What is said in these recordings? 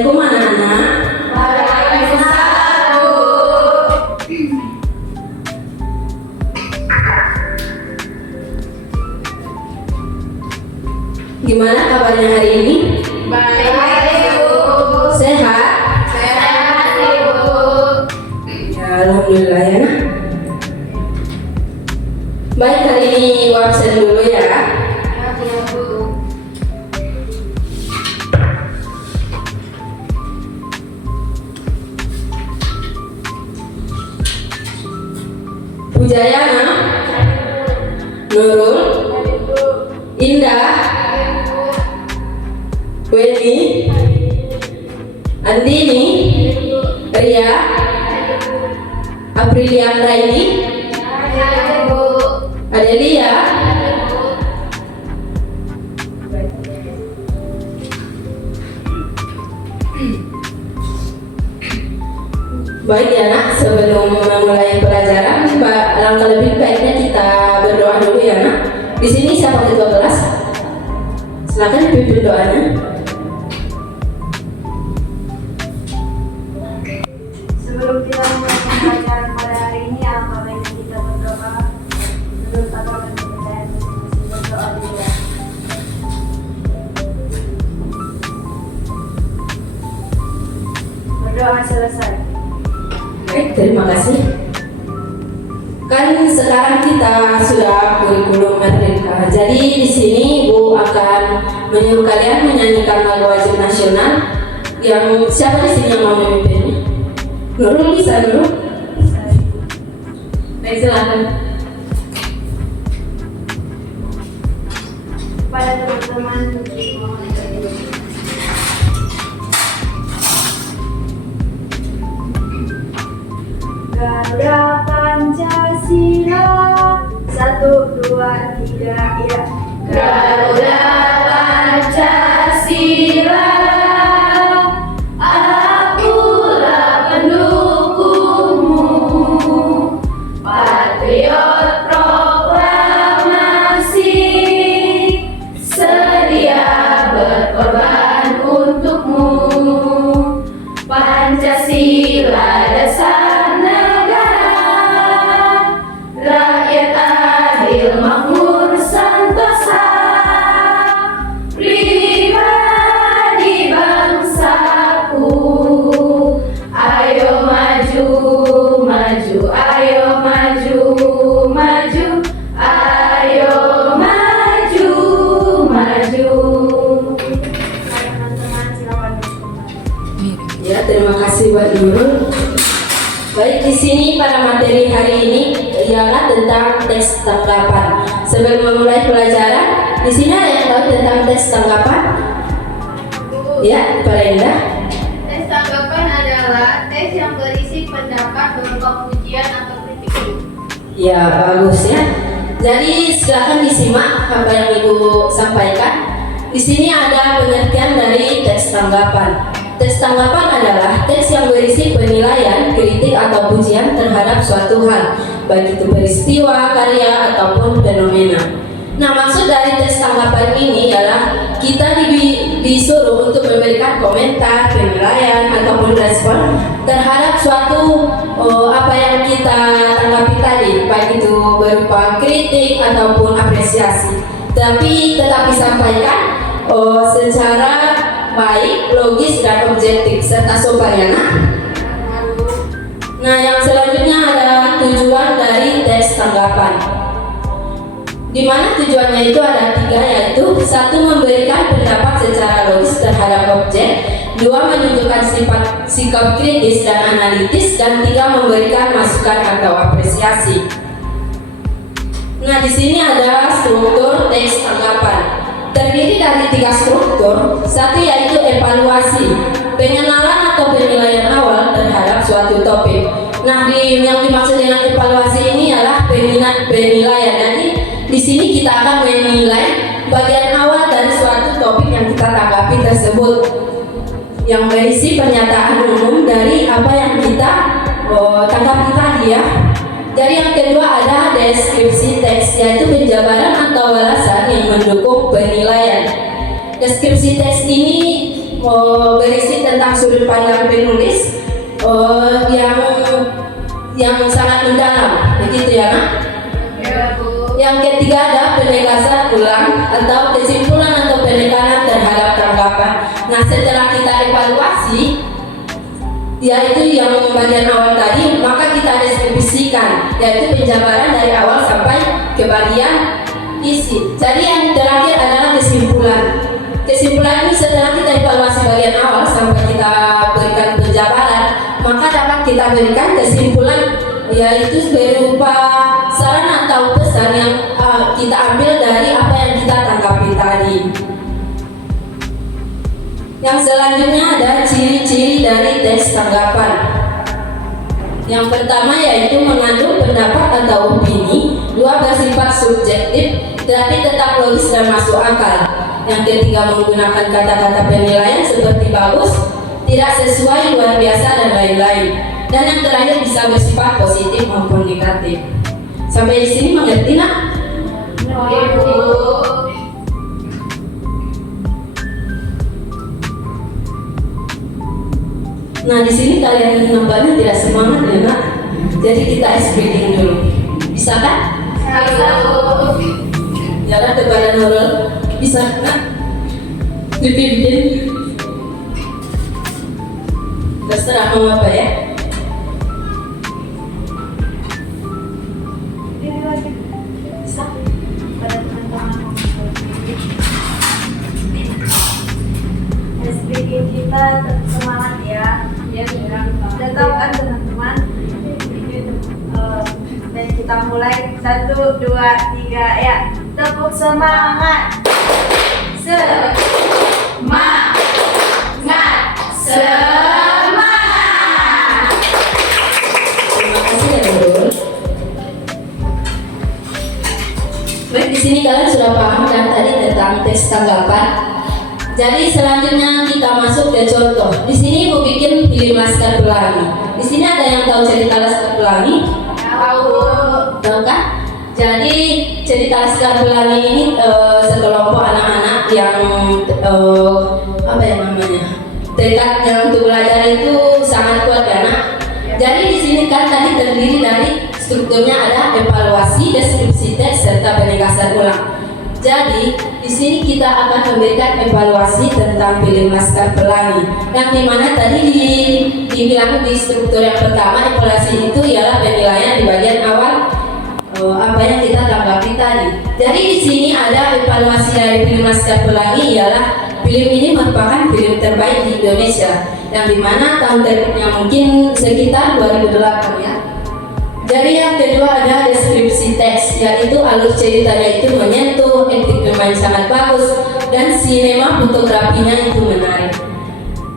Assalamualaikum anak-anak. Waalaikumsalam. Gimana kabarnya hari ini? Baik, Bu. Sehat? Sehat, Bu. Ya, alhamdulillah ya. Baik, hari ini absen dulu ya. Ya, Bu. Pujayana, Nurul, Indah, Weni, Andini, Ria, Apriliana ini, Ya, Bu. Adelia. Baik ya nak, sebelum memulai pelajaran, langkah lebih baiknya kita berdoa dulu ya nak. Di sini siapa ketua kelas? Silakan pimpin doanya. Sebelum kita mulai pembelajaran pada hari ini, alangkah baiknya kita berdoa. Menurut agama dan kepercayaan masing-masing, berdoa dulu ya. Berdoa selesai. Baik, terima kasih. Kan sekarang kita sudah kurikulum merdeka. Jadi di sini Ibu akan menyuruh kalian menyanyikan lagu wajib nasional. Yang siapa di sini yang mau memimpinnya? Nurul bisa Nurul? Baik, silakan. Pada teman-teman mohon berdiri. Garuda Pancasila, 1, 2, 3, ya. Garuda Pancasila, akulah pendukungmu, patriot proklamasi, sedia berkorban untukmu. Pancasila dasar negara, rakyat adil makmur sentosa, pribadi bangsaku. Ayo maju, maju, ayo maju, maju, ayo maju, maju. Teman-teman silakan bersemangat. Ya, terima kasih buat Nurul. Baik, di sini pada materi hari ini ialah tentang tes tanggapan. Sebelum memulai pelajaran, di sini ada yang tahu tentang tes tanggapan? Ya, Pak Indah. Tes tanggapan adalah tes yang berisi pendapat berupa pujian atau kritik. Ya, bagus ya. Jadi silakan disimak apa yang Ibu sampaikan. Di sini ada pengertian dari tes tanggapan. Tes tanggapan adalah tes yang berisi penilaian, kritik atau pujian terhadap suatu hal, baik itu peristiwa, karya ataupun fenomena. Nah, maksud dari tes tanggapan ini ialah kita disuruh untuk memberikan komentar, penilaian ataupun respon terhadap suatu apa yang kita tanggapi tadi, baik itu berupa kritik ataupun apresiasi. Tapi tetap disampaikan secara baik, logis dan objektif serta sopan ya nak. Nah, yang selanjutnya ada tujuan dari tes tanggapan. Di mana tujuannya itu ada 3, yaitu 1. Memberikan pendapat secara logis terhadap objek, 2. Menunjukkan sikap kritis dan analitis, dan 3. Memberikan masukan atau apresiasi. Nah, di sini ada struktur tes tanggapan. Terdiri dari 3 struktur. 1 yaitu evaluasi, pengenalan atau penilaian awal terhadap suatu topik. Nah, yang dimaksud dengan evaluasi ini adalah penilaian. Jadi di sini kita akan menilai bagian awal dari suatu topik yang kita tanggapi tersebut, yang berisi pernyataan umum dari apa yang kita tanggapi tadi ya. Jadi yang kedua ada deskripsi teks, yaitu penjabaran atau alasan yang mendukung penilaian. Deskripsi teks ini berisi tentang sudut pandang penulis yang sangat mendalam, begitu ya nak? Ya, Bu. Yang ketiga ada penegasan ulang atau kesimpulan atau penekanan terhadap tanggapan. Nah, setelah kita evaluasi, yaitu yang bagian awal tadi, maka kita deskripsikan, yaitu penjabaran dari awal sampai ke bagian isi. Jadi yang terakhir adalah kesimpulan. Kesimpulan ini setelah kita evaluasi bagian awal sampai kita berikan penjabaran, maka dapat kita berikan kesimpulan, yaitu berupa saran atau pesan yang kita ambil dari apa yang kita tanggapi tadi. Yang selanjutnya ada ciri-ciri dari teks tanggapan. Yang pertama yaitu mengandung pendapat atau opini, dua bersifat subjektif tetapi tetap logis dan masuk akal. Yang ketiga menggunakan kata-kata penilaian seperti bagus, tidak sesuai, luar biasa dan lain-lain. Dan yang terakhir bisa bersifat positif maupun negatif. Sampai di sini mengerti nak? Ya, Bu. Nah di sini kalian nampaknya tidak semangat ya nak. Jadi kita speaking dulu. Bisa kan? Bisa, Bu. Jalan kepada Nurul. Bisa nak? Dipimpin. Terserah mau apa ya. Ini lagi. Bisa. Pada teman-teman. SPG kita tetap semangat ya. Ya, udah tahu kan teman-teman. Dan kita mulai 1, 2, 3 ya. Tepuk semangat. Semangat. Semangat. Terima kasih ya Nurul. Baik, di sini kalian sudah paham kan tadi tentang tes tanggapan. Jadi selanjutnya kita masuk ke contoh. Di sini Ibu bikin film Laskar Pelangi. Di sini ada yang tahu cerita Laskar Pelangi? Tahu. Tahu kan? Jadi cerita Laskar Pelangi ini sekelompok anak-anak yang apa ya namanya? Tekadnya untuk belajar itu sangat kuat ya nak. Jadi di sini kan tadi terdiri dari strukturnya ada evaluasi, deskripsi teks serta penegasan ulang. Jadi di sini kita akan memberikan evaluasi tentang film Laskar Pelangi, yang dimana tadi dibilang di struktur yang pertama evaluasi itu ialah penilaian di bagian awal apa yang kita tanggapi tadi. Jadi di sini ada evaluasi dari film Laskar Pelangi ialah film ini merupakan film terbaik di Indonesia, yang dimana tahun terbitnya mungkin sekitar 2008 ya. Jadi yang kedua ada deskripsi teks, yaitu alur ceritanya itu menyentuh, etik bermain sangat bagus, dan sinema fotografinya itu menarik.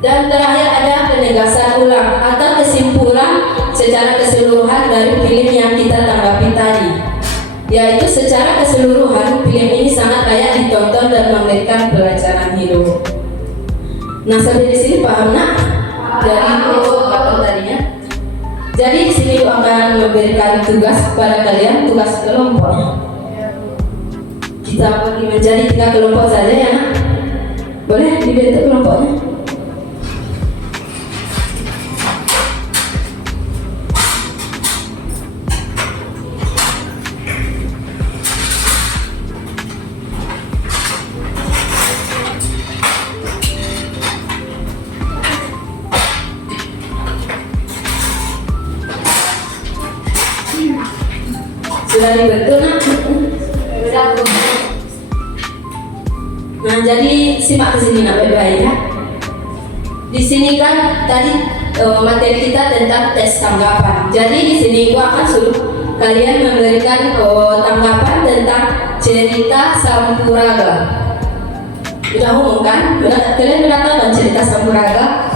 Dan terakhir ada penegasan ulang atau kesimpulan secara keseluruhan dari film yang kita tanggapi tadi, yaitu secara keseluruhan film ini sangat layak ditonton dan memberikan pelajaran hidup. Nah sampai di sini paham nak? Dari apa tadinya? Jadi di sini akan memberikan tugas kepada kalian, tugas kelompoknya. Kita bagi menjadi 3 kelompok saja ya nak. Boleh dibentuk kelompoknya? Sudah dibentuk nak? Nah jadi simak ke sini nak baik-baik ya. Di sini kan tadi materi kita tentang tes tanggapan. Jadi di sini gua akan suruh kalian memberikan tanggapan tentang cerita Sampuraga. Udah umum kan? Kalian udah tahu kan cerita Sampuraga?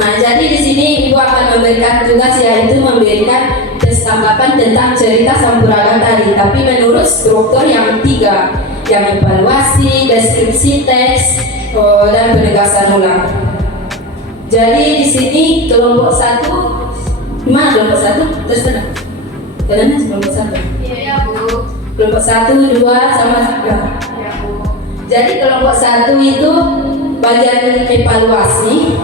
Nah jadi di sini ibu akan memberikan tugas, yaitu memberikan tes tanggapan tentang cerita Sampuraga tadi, tapi menurut struktur yang 3, yang evaluasi, deskripsi teks, dan penegasan ulang. Jadi di sini kelompok 1, gimana kelompok 1? Terserah. Kalian kelompok 1. Iya, Bu. Kelompok 1, 2 sama 3. Iya, Bu. Jadi kelompok 1 itu bagian evaluasi,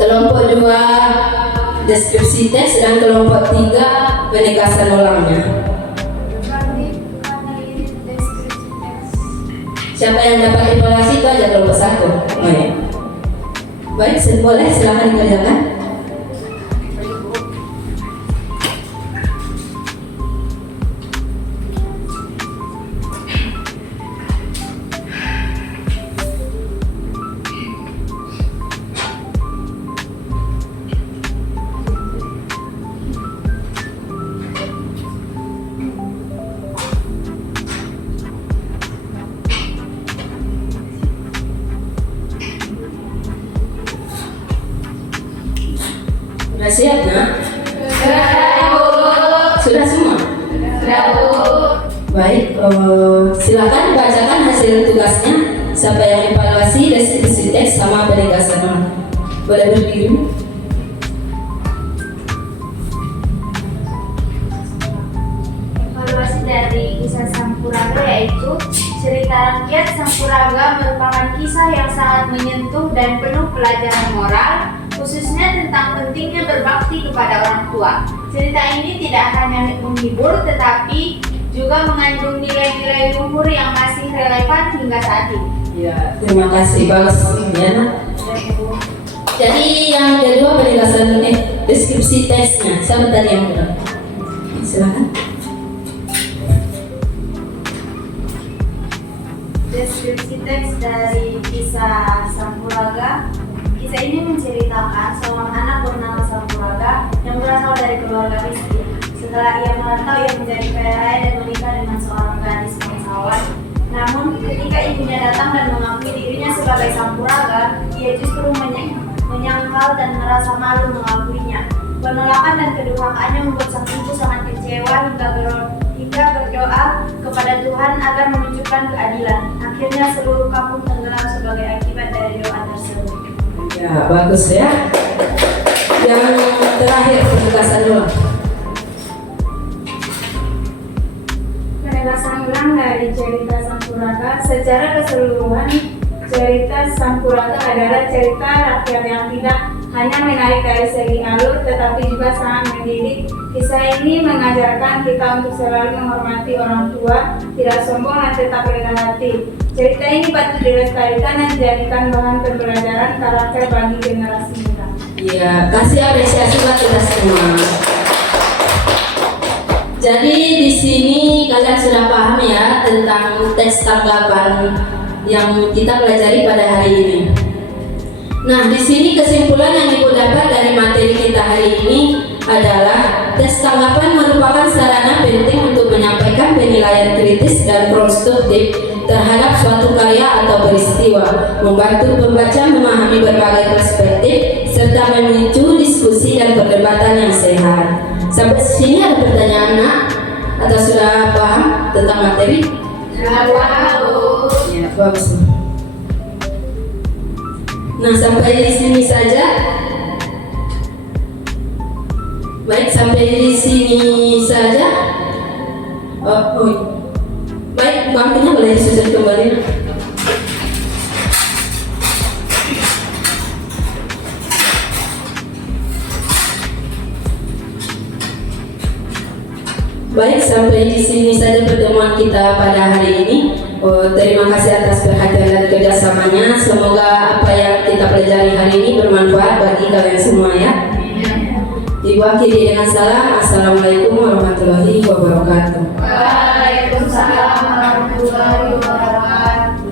kelompok 2 deskripsi tes, dan kelompok 3 penegasan ulangnya. Siapa yang dapat evaluasi itu aja kelompok 1. Baik. Baik, boleh silahkan dikerjakan. Sudah siap, nak? Sudah semua? Baik, silakan bacakan hasil tugasnya. Siapa yang evaluasi deskripsi teks sama penegasan. Boleh berdiri? Evaluasi dari kisah Sampuraga yaitu cerita rakyat Sampuraga merupakan kisah yang sangat menyentuh dan penuh pelajaran moral, khususnya tentang pentingnya berbakti kepada orang tua. Cerita ini tidak hanya menghibur tetapi juga mengandung nilai-nilai luhur yang masih relevan hingga saat ini. Ya, terima kasih, bagus ya, nak. Jadi yang kedua penegasan deskripsi tesnya. Siapa tadi yang benar? Silakan. Deskripsi teks dari kisah Sampuraga. Kisah ini menceritakan seorang anak bernama Sampuraga yang berasal dari keluarga miskin. Setelah ia merantau, ia menjadi kaya raya dan menikah dengan seorang gadis bangsawan. Namun, ketika ibunya datang dan mengakui dirinya sebagai Sampuraga, ia justru menyangkal dan merasa malu mengakuinya. Penolakan dan kedurhakaannya membuat sang ibu sangat kecewa hingga berdoa kepada Tuhan agar menunjukkan keadilan. Akhirnya seluruh kampung tenggelam sebagai akibat dari doa tersebut. Ya, bagus ya. Yang terakhir penegasan ulang. Penegasan ulang dari cerita Sampuraga. Secara keseluruhan, cerita Sampuraga adalah cerita rakyat yang tidak hanya menarik dari segi alur tetapi juga sangat mendidik. Kisah ini mengajarkan kita untuk selalu menghormati orang tua, tidak sombong dan tetap rendah hati. Cerita ini patut dilestarikan dan dijadikan bahan pembelajaran karakter bagi generasi muda. Ya, kasih apresiasi buat kita semua. Jadi di sini kalian sudah paham ya tentang teks tanggapan yang kita pelajari pada hari ini. Nah, di sini kesimpulan yang ibu dapat dari materi kita hari ini adalah tes tanggapan merupakan sarana penting untuk menyampaikan penilaian kritis dan konstruktif terhadap suatu karya atau peristiwa, membantu pembaca memahami berbagai perspektif serta memicu diskusi dan perdebatan yang sehat. Sampai sini ada pertanyaan, nak? Atau sudah paham tentang materi? Ya, bagus. Nah, sampai di sini saja. Baik, sampai di sini saja. Baik, bangkunya boleh disusun kembali. Baik, sampai di sini saja pertemuan kita pada hari ini. Terima kasih atas perhatian dan kerjasamanya. Semoga apa yang kita pelajari hari ini bermanfaat bagi kalian semua ya. Ibu akhiri dengan salam. Assalamualaikum warahmatullahi wabarakatuh. Waalaikumsalam warahmatullahi wabarakatuh.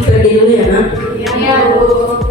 Pergi dulu ya, nak. Ya, Bu.